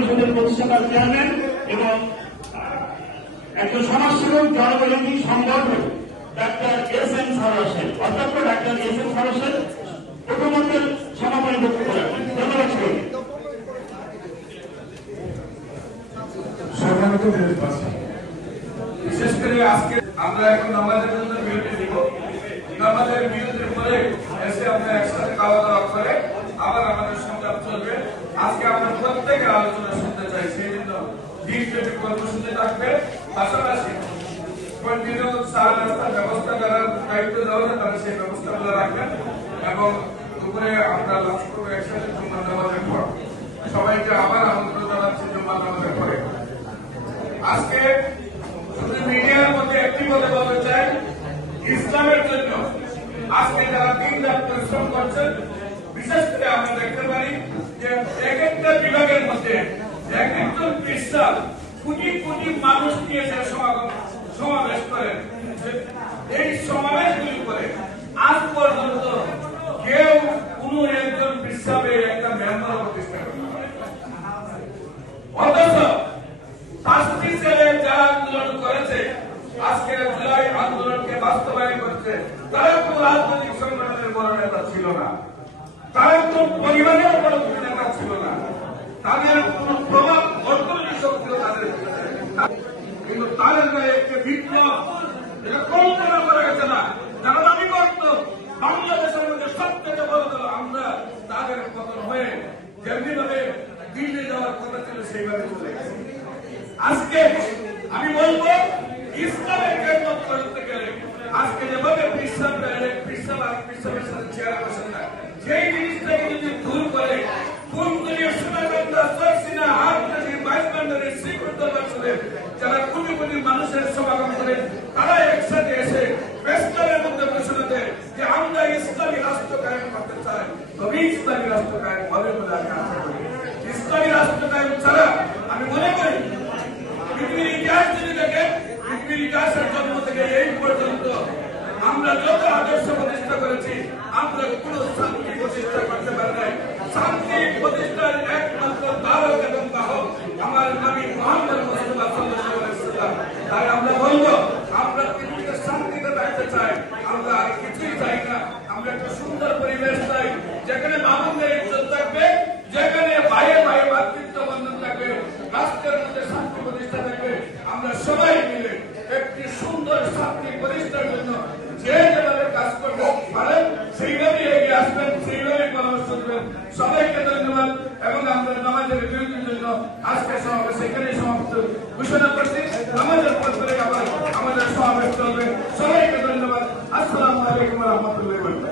পরিষদের প্রতিষ্ঠাতা চেয়ারম্যান এবং একজন সমাজসেবক, জনবিরোধী সংগঠন ডাক্তার এস এম সরসেন অধ্যক্ষ ডাক্তার এস এম সরসেন প্রথমত সমাপনী বক্তব্য ধন্যবাদ বিশেষ করে আজকে আমরা এখন আমাদের জন্য বিরতি দিব। আমাদের বিরতির পরে এসে আমরা একসাথে খাওয়া দাওয়া করে আবার আমাদের আজকে আমরা প্রত্যেকের আলোচনা শুনতে চাই সেই জন্য দিনব্যাপী কর্মসূচি থাকবে। পাশাপাশি কন্টিনিউ ব্যবস্থা করার দায়িত্ব দেওয়া সেই ব্যবস্থাগুলো রাখবেন এবং দুপুরে আমরা করব, একসাথে জমা নামাজের পর। সবাইকে আবার আমন্ত্রণ জানাচ্ছি জমা নামাজের পরে। আজকে মিডিয়ার মধ্যে একটি বলে বলতে চাই, ইসলামের জন্য আজকে যারা দিন রাত পরিশ্রম করছেন বিশেষ করে আমরা দেখতে পারি যে এক একটা বিভাগের মধ্যে এক একজন খ্রিস্টান কোটি কোটি মানুষ নিয়ে যে সমাগম, সমাবেশ করেন, এই সমাবেশগুলি করে আজ পর্যন্ত কেউ কোন একজন বিশ্রামের একটা মেম্বার প্রতিষ্ঠা করেন অথচ পাঁচটি ছেলে যারা আন্দোলন করেছে, আজকে জুলাই আন্দোলনকে বাস্তবায়ন করছে, তারা কোন রাজনৈতিক সংগঠনের বড় নেতা ছিল না। তারা কোন পরিবারের বড় নেতা ছিল না। তাদের কোন প্রভাব অর্থনৈতিক শক্তিও তাদের কিন্তু তাদের গায়ে একটি বিপ্লব এটা কল্পনা করা গেছে না। যারা দাবি করত, বাংলাদেশের মধ্যে সবথেকে বড় দল আমরা, তাদের পতন হয়ে যেমনি ভাবে দিল্লি যাওয়ার কথা ছিল, সেইভাবে চলে গেছে। আজকে আমি বলব, ইসলামের কেন্দ্র করতে গেলে আজকে যেভাবে বিশ্রাম বিশ্রাম আর বিশ্রামের সাথে চেয়ার বসেন না সেই জিনিসটাকে যদি দূর করে কুমকুলির সোনাগন্ধা সরসিনা হাটকানি বাইশবান্ডারের শ্রীকৃত বাসনের যারা কোটি কোটি মানুষের সমাগম করে তারা একসাথে এসে বেস্তরের মধ্যে দেয় যে আমরা ইসলামী রাষ্ট্র কায়েম করতে চাই। তবে ইসলামী রাষ্ট্র কায়েম হবে বলে আমি আশা করি। ইসলামী রাষ্ট্র কায়েম ছাড়া আমি মনে করি পৃথিবীর ইতিহাস যদি দেখেন, পৃথিবীর ইতিহাসের জন্ম থেকে এই পর্যন্ত আমরা যত আদর্শ প্রতিষ্ঠা করেছি। আমরা কোন শান্তি প্রতিষ্ঠা করতে পারি নাই। শান্তি প্রতিষ্ঠার একমাত্র ধারক এবং বাহক আমার নবী মোহাম্মদ মুস্তফা সাল্লাল্লাহু আলাইহি ওয়াসাল্লাম তাই আমরা বলব আমরা পৃথিবীতে শান্তিতে থাকতে চাই আমরা আর কিছুই চাই না আমরা একটা সুন্দর পরিবেশ চাই যেখানে মানুষের ইজ্জত থাকবে যেখানে ভাইয়ে ভাইয়ে ভাতৃত্ব বন্ধন থাকবে রাষ্ট্রের মধ্যে শান্তি প্রতিষ্ঠা থাকবে আমরা সবাই মিলে একটি সুন্দর শান্তি প্রতিষ্ঠার জন্য যে যেভাবে কাজ করতে পারেন সেইভাবেই এগিয়ে আসবেন সেইভাবেই পরামর্শ দেবেন সবাইকে ধন্যবাদ এবং নামাজের বিরতির জন্য আজকে সমাবেশ এখানে সমাপ্ত। ঘোষণা করছি, নামাজের পর আবার আমাদের সমাবেশ চলবে। সবাইকে ধন্যবাদ। আসসালামু আলাইকুম রহমতুল্লাহ